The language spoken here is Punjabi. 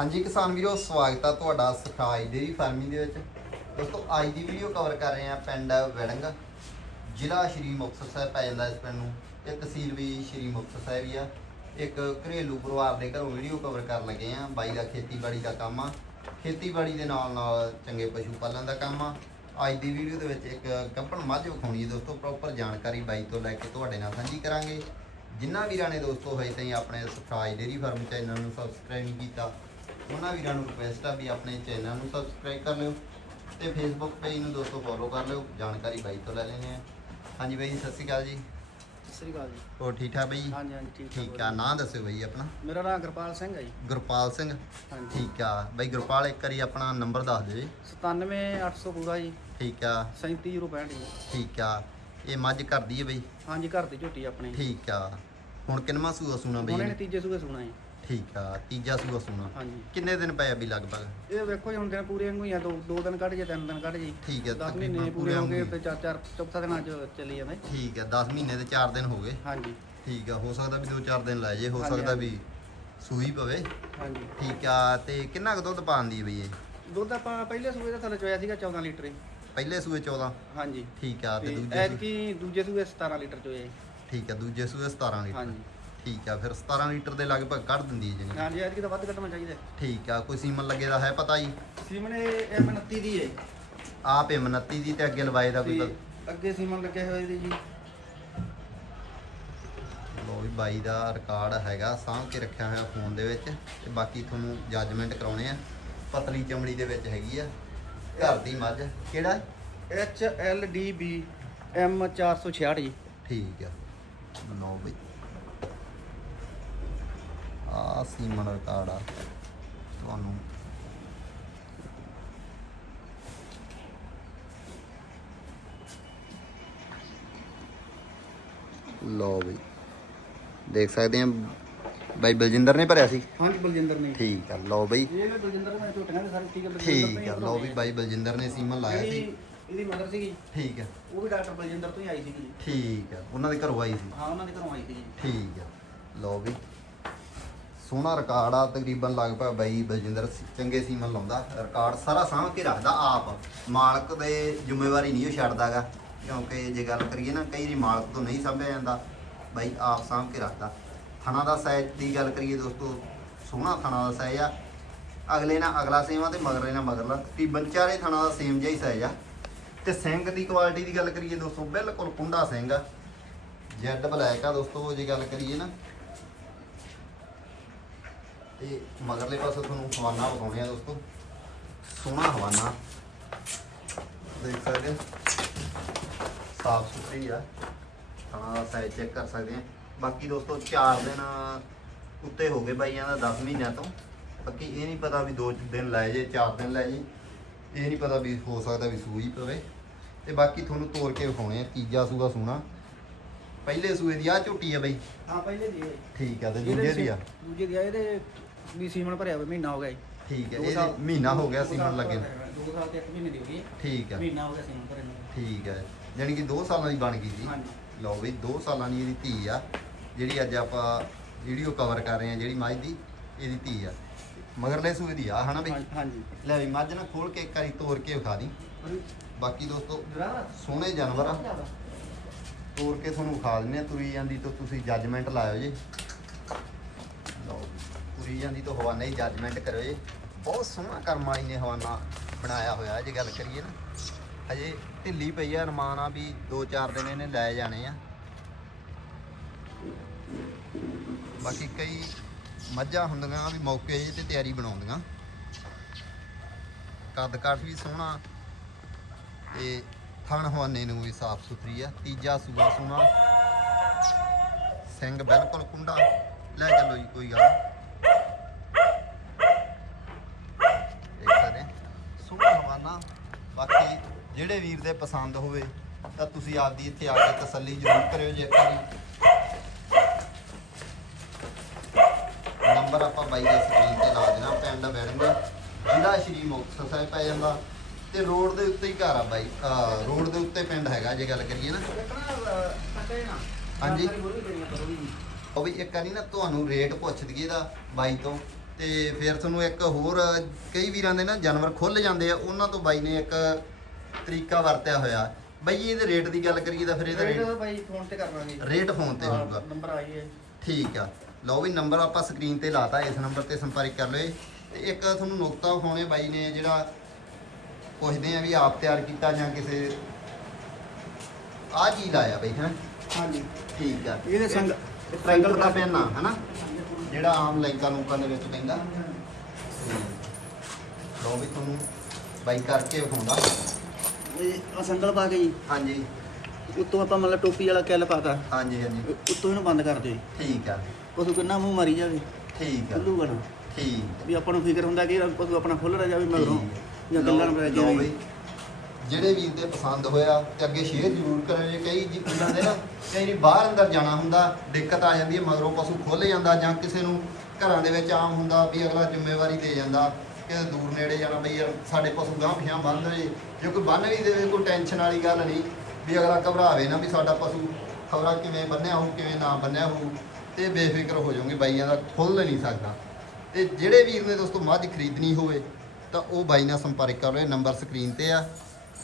ਹਾਂਜੀ ਕਿਸਾਨ ਵੀਰੋ, ਸਵਾਗਤ ਆ ਤੁਹਾਡਾ ਸਖਾਈ ਡੇਰੀ ਫਾਰਮਿੰਗ ਦੇ ਵਿੱਚ। ਦੋਸਤੋ, ਅੱਜ ਦੀ ਵੀਡੀਓ ਕਵਰ ਕਰ ਰਹੇ ਆ ਪਿੰਡ ਵੜੰਗ। ਜ਼ਿਲ੍ਹਾ ਸ਼੍ਰੀ ਮੁਕਤਸਰ ਸਾਹਿਬ ਪੈ ਜਾਂਦਾ ਇਸ ਪਿੰਡ ਨੂੰ। ਤੇ ਤਹਿਸੀਲ ਵੀ ਸ਼੍ਰੀ ਮੁਕਤਸਰ ਸਾਹਿਬ ਹੀ ਆ। ਇੱਕ ਘਰੇਲੂ ਪਰਿਵਾਰ ਦੇ ਘਰੋਂ ਵੀਡੀਓ ਕਵਰ ਕਰਨ ਲੱਗੇ ਆ। ਬਾਈ ਦਾ ਖੇਤੀਬਾੜੀ ਦਾ ਕੰਮ ਆ। ਖੇਤੀਬਾੜੀ ਦੇ ਨਾਲ ਨਾਲ ਚੰਗੇ ਪਸ਼ੂ ਪਾਲਣ ਦਾ ਕੰਮ ਆ। ਅੱਜ ਦੀ ਵੀਡੀਓ ਦੇ ਵਿੱਚ ਇੱਕ ਕੰਪਨ ਮੱਝ ਵਿਖਾਉਣੀ ਹੈ ਦੋਸਤੋ ਪ੍ਰੋਪਰ ਜਾਣਕਾਰੀ ਬਾਈ ਤੋਂ ਲੈ ਕੇ ਤੁਹਾਡੇ ਨਾਲ ਸਾਂਝੀ ਕਰਾਂਗੇ। ਜਿਨ੍ਹਾਂ ਵੀਰਾਂ ਨੇ ਦੋਸਤੋ, ਹਜੇ ਤਾਈਂ ਆਪਣੇ ਸਫਰਾਈ ਡੇਰੀ ਫਾਰਮ ਚੈਨਲ ਨੂੰ ਸਬਸਕ੍ਰਾਈਬ ਨਹੀਂ ਕੀਤਾ ਉਹਨਾਂ ਵੀਰਾਂ ਨੂੰ ਰਿਕੁਐਸਟ ਆ ਵੀ ਆਪਣੇ ਚੈਨਲ ਨੂੰ ਸਬਸਕ੍ਰਾਈਬ ਕਰ ਲਿਓ ਤੇ ਫੇਸਬੁੱਕ ਪੇਜ ਨੂੰ ਦੋਸਤੋ ਫੋਲੋ ਕਰ ਲਿਓ ਜਾਣਕਾਰੀ ਬਾਈ ਤੋਂ ਲੈ ਲੈਣੇ ਆ। ਹਾਂਜੀ ਬਾਈ ਸਤਿ ਸ਼੍ਰੀ ਅਕਾਲ ਜੀ। ਸਤਿ ਸ੍ਰੀ ਅਕਾਲ ਜੀ। ਹੋਰ ਠੀਕ ਠਾਕ ਬਾਈ ਹਾਂਜੀ ਹਾਂਜੀ ਠੀਕ ਠੀਕ ਆ ਨਾਂ ਦੱਸਿਓ ਬਾਈ ਆਪਣਾ। ਮੇਰਾ ਨਾਮ ਗੁਰਪਾਲ ਸਿੰਘ ਹੈ ਜੀ। ਗੁਰਪਾਲ ਸਿੰਘ ਹਾਂਜੀ। ਠੀਕ ਆ। ਬਾਈ ਗੁਰਪਾਲ ਇੱਕ ਵਾਰੀ ਆਪਣਾ ਨੰਬਰ ਦੱਸ ਦਿਓ ਜੀ। 97800 ਪੂਰਾ ਜੀ। ਠੀਕ ਆ। 3765 ਜੀ। ਠੀਕ ਆ। ਇਹ ਮੱਝ ਕਰਦੀ ਹੈ ਬਾਈ? ਹਾਂਜੀ ਘਰ ਦੀ ਝੋਟੀ ਆਪਣੀ। ਠੀਕ ਆ। ਹੁਣ ਕਿੰਨਵਾਂ ਸੂਆ ਸੂਣਾ ਹੁਣ ਬਈ ਇਹਨੇ ਇਹਨੇ? ਤੀਜੇ ਸੂਏ ਸੁਣਾ ਜੀ। ਠੀਕ ਆ ਤੀਜਾ ਸੂਆ ਸੂਣਾ। ਹਾਂਜੀ। ਕਿੰਨੇ ਦਿਨ ਪਏ ਆ ਵੀ ਲਗਭਗ? ਇਹ ਵੇਖੋ ਜੀ ਹੁਣ ਦਿਨ ਪੂਰੇ ਵਾਂਗੂ ਹੀ ਆ ਦੋ ਦੋ ਦਿਨ ਕੱਢ ਜੇ ਤਿੰਨ ਦਿਨ ਕੱਢ ਜੀ ਠੀਕ ਹੈ 10 ਮਹੀਨੇ ਪੂਰੇ ਹੋ ਗਏ ਵਾਂਗੂ ਤੇ ਚਾਰ ਚਾਰ ਚੌਥਾ ਦਿਨਾਂ ਚ ਚੱਲੀ ਜਾਂਦਾ ਜੀ। ਠੀਕ ਹੈ 10 ਮਹੀਨੇ ਤੇ 4 ਦਿਨ ਹੋ ਗਏ। ਹਾਂਜੀ। ਠੀਕ ਆ ਹੋ ਸਕਦਾ ਵੀ 2-4 ਦਿਨ ਲੈ ਜੇ ਹੋ ਹਾਂਜੀ, ਸਕਦਾ ਹਾਂਜੀ। ਵੀ ਸੂਈ ਪਵੇ। ਹਾਂਜੀ। ਠੀਕ ਆ ਤੇ ਕਿੰਨਾ ਕੁ ਦੁੱਧ ਪਾਉਂਦੀ ਬਈ ਇਹ? ਦੁੱਧ ਆਪਾਂ ਪਹਿਲੇ ਸੂਏ ਦਾ ਥੱਲੇ ਚੋਇਆ ਸੀਗਾ 14 ਲੀਟਰ। ਪਹਿਲੇ ਸੂਏ 14 ਹਾਂਜੀ। ਠੀਕ ਆ ਤੇ ਤੇ ਦੂਜੇ ਸੂਏ ਐਤਕੀ ਦੂਜੇ ਸੂਏ 17 ਲੀਟਰ ਚੋਇਆ ਜੀ। ਠੀਕ ਆ ਦੂਜੇ ਸੂਏ 17 ਲੀਟਰ। ਹਾਂਜੀ। ਠੀਕ ਆ ਫਿਰ 17 ਲੀਟਰ ਦੇ ਲਗਭਗ ਕੱਢ ਦਿੰਦੀ ਹੈ ਜਣੀ ਹਾਂਜੀ ਐਤਕੀ ਤਾਂ ਵੱਧ ਕੱਢਣਾ ਚਾਹੀਦਾ। ਠੀਕ ਆ ਕੋਈ ਸੀਮਨ ਲੱਗੇ ਦਾ ਹੈ ਪਤਾ ਜੀ? ਸੀਮਨੇ ਇਹ 29 ਦੀ ਹੈ। ਆਪ ਇਹ 29 ਦੀ ਤੇ ਅੱਗੇ ਲਵਾਏ ਦਾ ਕੋਈ ਤੇ? ਪਤਾ- ਅੱਗੇ ਸੀਮਨ ਲੱਗੇ ਹੋਏ ਦੀ ਜੀ। ਲੋ ਵੀ ਬਾਈ ਦਾ ਰਿਕਾਰਡ ਹੈਗਾ ਸਾਂਭ ਕੇ ਰੱਖਿਆ ਹੋਇਆ ਫੋਨ ਦੇ ਵਿੱਚ ਤੇ ਬਾਕੀ ਤੁਹਾਨੂੰ ਜੱਜਮੈਂਟ ਕਰਾਉਣੇ ਆ। ਪਤਲੀ ਚਮੜੀ ਦੇ ਵਿੱਚ ਹੈਗੀ ਆ। ਘਰ ਦੀ ਮੱਝ ਕਿਹੜਾ? ਹੈ? H L D B M 466 ਜੀ। ਠੀਕ ਆ। ਲਓ ਬਈ ਆ ਸੀਮਨ ਰਿਕਾਰਡ ਆ। ਤੁਹਾਨੂੰ। ਲਓ ਬਈ ਦੇਖ ਸਕਦੇ ਆ। ਬਾਈ ਬਲਜਿੰਦਰ ਨੇ ਭਰਿਆ ਸੀ? ਹਾਂਜੀ ਬਲਜਿੰਦਰ ਨੇ। ਠੀਕ ਆ ਲਓ ਬਈ। ਇਹ ਬਲਜਿੰਦਰ ਨੇ ਝੋਟੀਆਂ ਦੇ ਸਾਰੇ ਠੀਕ ਹੈ ਠੀਕ ਆ ਲਓ ਵੀ ਬਾਈ ਬਲਜਿੰਦਰ ਨੇ ਸੀਮਨ ਲਾਇਆ ਸੀ। ਇਹਦੀ ਮਦਰ ਸੀਗੀ ਠੀਕ ਆ। ਉਹ ਵੀ ਡਾਕਟਰ ਬਲਜਿੰਦਰ ਤੋਂ ਹੀ ਆਈ ਸੀਗੀ ਠੀਕ ਆ ਉਹਨਾਂ ਦੇ ਘਰੋਂ ਆਈ ਸੀ। ਹਾਂ ਉਹਨਾਂ ਦੇ ਘਰੋਂ ਆਈ ਸੀ ਜੀ। ਠੀਕ ਆ। ਲਓ ਵੀ। ਸੋਹਣਾ ਰਿਕਾਰਡ ਆ, ਤਕਰੀਬਨ ਲਗਭਗ ਬਾਈ ਬਲਜਿੰਦਰ ਚੰਗੇ ਸੀਮਨ ਲਾਉਂਦਾ। ਰਿਕਾਰਡ ਸਾਰਾ ਸਾਂਭ ਕੇ ਰੱਖਦਾ ਆਪ। ਮਾਲਕ ਦੇ ਜ਼ਿੰਮੇਵਾਰੀ ਨਹੀਂ ਉਹ ਛੱਡਦਾਗਾ। ਕਿਉਂਕਿ ਜੇ ਗੱਲ ਕਰੀਏ ਨਾ, ਕਈ ਵਾਰੀ ਮਾਲਕ ਤੋਂ ਨਹੀਂ ਸਾਂਭਿਆ ਜਾਂਦਾ। ਬਾਈ ਆਪ ਸਾਂਭ ਕੇ ਰੱਖਦਾ। ਥਣਾ ਦਾ ਸਾਈਜ਼ ਦੀ ਗੱਲ ਕਰੀਏ ਦੋਸਤੋ, ਸੋਹਣਾ ਥਣਾ ਦਾ ਸਾਈਜ਼ ਆ। ਅਗਲੇ ਨਾਲ ਅਗਲਾ ਸੇਮ ਆ ਤੇ ਮਗਰਲੇ ਨਾਲ ਮਗਰਲਾ। ਤਕਰੀਬਨ ਚਾਰੇ ਥਣਾ ਦਾ ਸੇਮ ਜਿਹਾ ਹੀ ਸਾਈਜ਼ ਆ। ਤੇ ਸਿੰਘ ਦੀ ਕੁਆਲਿਟੀ ਦੀ ਗੱਲ ਕਰੀਏ ਦੋਸਤੋ, ਬਿਲਕੁਲ ਕੁੰਡਾ ਸਿੰਘ ਆ। ਜੈਡ ਬਲੈਕ ਆ ਦੋਸਤੋ, ਜੇ ਗੱਲ ਕਰੀਏ ਨਾ ਤੇ ਮਗਰਲੇ ਪਾਸੇ ਤੁਹਾਨੂੰ ਹਵਾਨਾ ਵਿਖਾਉਣੇ ਆ ਦੋਸਤੋ। ਸੋਹਣਾ ਹਵਾਨਾ। ਦੇਖ ਸਕਦੇ ਹੋ। ਸਾਫ਼ ਸੁਥਰੀ ਆ। ਤਾਂ ਸਾਈਜ਼ ਚੈੱਕ ਕਰ ਸਕਦੇ ਆ। ਬਾਕੀ ਦੋਸਤੋ 4 ਦਿਨ ਉੱਤੇ ਹੋ ਗਏ ਬਾਈਆਂ ਦਾ 10 ਮਹੀਨਿਆਂ ਤੋਂ। ਬਾਕੀ ਇਹ ਨਹੀਂ ਪਤਾ ਵੀ 2 ਦਿਨ ਲੈ ਜੇ 4 ਦਿਨ ਲੈ ਜੇ। ਇਹ ਨਹੀਂ ਪਤਾ ਵੀ ਹੋ ਸਕਦਾ ਵੀ ਸੂਈ ਪਵੇ। ਤੇ ਬਾਕੀ ਤੁਹਾਨੂੰ ਤੋੜ ਕੇ ਵਿਖਾਉਣੇ ਆ ਤੀਜਾ ਸੂਆ ਸੂਣਾ। ਪਹਿਲੇ ਸੂਏ ਦੀ ਆ ਝੁੱਟੀ ਆ ਬਈ। ਹਾਂ ਪਹਿਲੇ ਦੀ ਠੀਕ ਆ ਤੇ ਦੂਜੇ ਦੀ ਆ। ਦੂਜੇ ਦੀ ਆ ਇਹਦੇ ਵੀ ਸੀਮਨ ਭਰਿਆ ਹੋਇਆ ਮਹੀਨਾ ਹੋ ਗਿਆ ਜੀ। ਠੀਕ ਹੈ ਦੋ ਇਹ ਸਾਲ- ਮਹੀਨਾ ਹੋ ਗਿਆ ਦੋ ਸੀਮਨ ਸਾਲ ਲੱਗੇ ਨੂੰ। ਦੋ ਸਾਲ ਤੇ ਇੱਕ ਮਹੀਨੇ ਦੀ ਹੋ ਗਈ ਹੈ। ਠੀਕ ਹੈ। ਮਹੀਨਾ ਹੋ ਗਿਆ ਸੀਮਨ ਭਰੇ ਨੂੰ। ਠੀਕ ਹੈ ਯਾਨੀ ਕਿ 2 ਸਾਲਾਂ ਦੀ ਬਣ ਗਈ ਹਾਂਜੀ। ਲਓ ਵੀ 2 ਸਾਲਾਂ ਦੀ ਇਹਦੀ ਧੀ ਆ ਜਿਹੜੀ ਅੱਜ ਆਪਾਂ ਵੀਡੀਓ ਕਵਰ ਕਰ ਰਹੇ ਆ ਜਿਹੜੀ ਮੱਝ ਦੀ ਇਹਦੀ ਧੀ ਆ। ਮਗਰਲੇ ਸੂਏ ਦੀ ਆ ਹਨਾ ਬਈ? ਹਾਂਜੀ ਲੈ ਵੀ ਮੱਝ ਨਾ ਖੋਲ ਕੇ ਇੱਕ ਵਾਰੀ ਤੋੜ ਕੇ ਵਿਖਾ ਦੀ। ਬਾਕੀ ਦੋਸਤੋ ਸੋਹਣੇ ਜਾਨਵਰ ਆ। ਤੋੜ ਕੇ ਤੁਹਾਨੂੰ ਵਿਖਾ ਦਿੰਦੇ ਆ ਤੁਰੀ ਜਾਂਦੀ ਤੋਂ ਤੁਸੀਂ ਜੱਜਮੈਂਟ ਲਾਇਓ ਜੀ। ਵੀ, ਤੁਰੀ ਜਾਂਦੀ ਤੋਂ ਹਵਾਨਾ ਹੀ ਜੱਜਮੈਂਟ ਕਰਿਓ ਜੀ। ਬਹੁਤ ਸੋਹਣਾ ਕਰਮ ਨੇ ਹਵਾਨਾ ਬਣਾਇਆ ਹੋਇਆ ਜੇ ਗੱਲ ਕਰੀਏ ਨਾ। ਹਜੇ ਢਿੱਲੀ ਪਈ ਆ ਅਰਮਾਨ ਆ ਵੀ 2-4 ਦਿਨ ਇਹਨੇ ਲੈ ਜਾਣੇ ਆ। ਬਾਕੀ ਕਈ ਮੱਝਾਂ ਹੁੰਦੀਆਂ ਵੀ ਮੌਕੇ ਤੇ ਤਿਆਰੀ ਬਣਾਉਂਦੀਆਂ। ਕੱਦ ਕਾਠ ਵੀ ਸੋਹਣਾ। ਤੇ ਥਣ ਹਵਾਨੇ ਨੂੰ ਵੀ ਸਾਫ਼ ਸੁਥਰੀ ਆ। ਤੀਜਾ ਸੂਆ ਸੋਹਣਾ। ਸਿੰਘ ਬਿਲਕੁਲ ਕੁੰਡਾ। ਲੈ ਚੱਲੋ ਜੀ ਕੋਈ ਗੱਲ ਨੀ। ਦੇਖ ਸਕਦੇ ਆ। ਸੋਹਣਾ ਬਾਕੀ ਜਿਹੜੇ ਵੀਰ ਦੇ ਪਸੰਦ ਹੋਵੇ, ਤਾਂ ਤੁਸੀਂ ਆਪਦੀ ਇੱਥੇ ਆ ਕੇ ਤਸੱਲੀ ਜ਼ਰੂਰ ਕਰਿਓ ਜੇ ਇੱਕ ਵਾਰੀ। ਨੰਬਰ ਆਪਾਂ ਬਾਈ ਦਾ ਸਕਰੀਨ ਤੇ ਲਾ ਦੇਣਾ, ਪਿੰਡ ਵੜਨਗੇ ਜ਼ਿਲ੍ਹਾ ਸ਼੍ਰੀ ਮੁਕਤਸਰ ਸਾਹਿਬ ਪੈ ਜਾਂਦਾ। ਤੇ ਰੋਡ ਦੇ ਉੱਤੇ ਹੀ ਘਰ ਆ ਬਾਈ ਰੋਡ ਦੇ ਉੱਤੇ ਪਿੰਡ ਹੈਗਾ, ਜੇ ਗੱਲ ਕਰੀਏ ਨਾ। ਹਾਂਜੀ। ਉਹ ਵੀ ਇੱਕ ਵਾਰੀ ਨਾ ਤੁਹਾਨੂੰ ਰੇਟ ਪੁੱਛ ਦਈਏ ਦਾ ਬਾਈ ਤੋਂ। ਤੇ ਫਿਰ ਤੁਹਾਨੂੰ ਇੱਕ ਹੋਰ ਕਈ ਵੀਰਾਂ ਦੇ ਨਾ ਜਾਨਵਰ ਖੁੱਲ ਜਾਂਦੇ ਆ ਉਹਨਾਂ ਤੋਂ ਬਾਈ ਨੇ ਇੱਕ ਤਰੀਕਾ ਵਰਤਿਆ ਹੋਇਆ। ਬਈ ਇਹਦੇ ਰੇਟ ਦੀ ਗੱਲ ਕਰੀਏ ਤਾਂ ਫਿਰ ਇਹਦਾ ਰੇਟ ਰੇਟ ਫੋਨ ਤੇ ਕਰਵਾਂਗੇ ਰੇਟ ਫੋਨ ਤੇ ਹੋਊਗਾ। ਨੰਬਰ ਆਈ ਹੈ। ਠੀਕ ਆ। ਲਓ ਵੀ ਨੰਬਰ ਆਪਾਂ ਸਕਰੀਨ ਤੇ ਲਾਤਾ ਇਸ ਨੰਬਰ ਤੇ ਸੰਪਰਕ ਕਰ ਲਿਓ। ਤੇ ਇੱਕ ਤੁਹਾਨੂੰ ਨੁਕਤਾ ਵਿਖਾਉਣੇ ਬਾਈ ਨੇ ਜਿਹੜਾ ਪੁੱਛਦੇ ਆ ਵੀ ਆਪ ਤਿਆਰ ਕੀਤਾ ਜਾਂ ਕਿਸੇ ਆ ਚੀਜ਼ ਲਾਇਆ ਬਈ ਹੈ? ਹਾਂਜੀ। ਠੀਕ ਆ। ਇਹਦੇ ਸੰਗ ਟ੍ਰਾਇੰਗਲ ਦਾ ਪੈਨ ਆ ਹਨਾ? ਜਿਹੜਾ ਆਮ ਲਾਈਕਾਂ ਲੂਕਾਂ ਦੇ ਵਿੱਚ ਪੈਂਦਾ। ਲਓ ਵੀ ਤੁਹਾਨੂੰ ਬਾਈ ਕਰਕੇ ਵਿਖਾਉਂਦਾ। ਇਹ ਸੰਗਲ ਪਾ ਕੇ ਜੀ। ਹਾਂਜੀ। ਉੱਤੋਂ ਆਪਾਂ ਮਤਲਬ ਟੋਪੀ ਵਾਲਾ ਕੈਲ ਪਾਤਾ ਹਾਂਜੀ ਹਾਂਜੀ। ਉੱਤੋਂ ਇਹਨੂੰ ਬੰਦ ਕਰ ਦਿਓ ਠੀਕ ਆ। ਪਸ਼ੂ ਕਿੰਨਾ ਮੂੰਹ ਮਾਰੀ ਜਾਵੇ। ਠੀਕ ਆ। ਖੁੱਲੂਗਾ ਨਾ। ਠੀਕ ਵੀ ਆਪਾਂ ਨੂੰ ਫਿਕਰ ਹੁੰਦਾ ਕਿ ਪਸ਼ੂ ਆਪਣਾ ਖੁੱਲ ਰਿਹਾ ਜਾਵੇ ਮਗਰੋਂ। ਜਾਂ ਗੱਲਾਂ ਨਾ ਪੈ ਜਾਵੇ। ਜਿਹੜੇ ਵੀਰ ਦੇ ਪਸੰਦ ਹੋਇਆ ਤੇ ਅੱਗੇ ਸ਼ੇਅਰ ਜ਼ਰੂਰ ਕਰਿਓ। ਜੇ ਕਈ ਜੀ ਵੀਰਾਂ ਦੇ ਨਾ ਕਈ ਵਾਰੀ ਬਾਹਰ ਅੰਦਰ ਜਾਣਾ ਹੁੰਦਾ, ਦਿੱਕਤ ਆ ਜਾਂਦੀ ਹੈ, ਮਗਰੋਂ ਪਸ਼ੂ ਖੁੱਲ ਜਾਂਦਾ ਜਾਂ ਕਿਸੇ ਨੂੰ ਘਰਾਂ ਦੇ ਵਿੱਚ ਆਮ ਹੁੰਦਾ ਵੀ ਅਗਲਾ ਜ਼ਿੰਮੇਵਾਰੀ ਦੇ ਜਾਂਦਾ ਕਿ ਦੂਰ ਨੇੜੇ ਜਾਣਾ ਬਈ ਯਾਰ ਸਾਡੇ ਪਸ਼ੂ ਗਾਂ ਪਿਛਾਂ ਬੰਨ ਲਵੇ ਜੇ ਕੋਈ ਬੰਨ ਵੀ ਦੇਵੇ, ਕੋਈ ਟੈਨਸ਼ਨ ਵਾਲੀ ਗੱਲ ਨਹੀਂ ਵੀ ਅਗਲਾ ਘਬਰਾਵੇ ਨਾ ਵੀ ਸਾਡਾ ਪਸ਼ੂ ਖਬਰਾਂ ਕਿਵੇਂ ਬੰਨਿਆ ਹੋਊ, ਕਿਵੇਂ ਨਾ ਬੰਨਿਆ ਹੋਊ ਤੇ ਬੇਫਿਕਰ ਹੋ ਜਾਓਗੇ, ਬਾਈਆਂ ਦਾ ਖੁੱਲ ਨਹੀਂ ਸਕਦਾ। ਤੇ ਜਿਹੜੇ ਵੀਰ ਨੇ ਦੋਸਤੋ ਮੱਝ ਖਰੀਦਣੀ ਹੋਵੇ ਤਾਂ ਉਹ ਬਾਈ ਨਾਲ ਸੰਪਰਕ ਕਰ ਲਓ ਨੰਬਰ ਸਕਰੀਨ ਤੇ ਆ।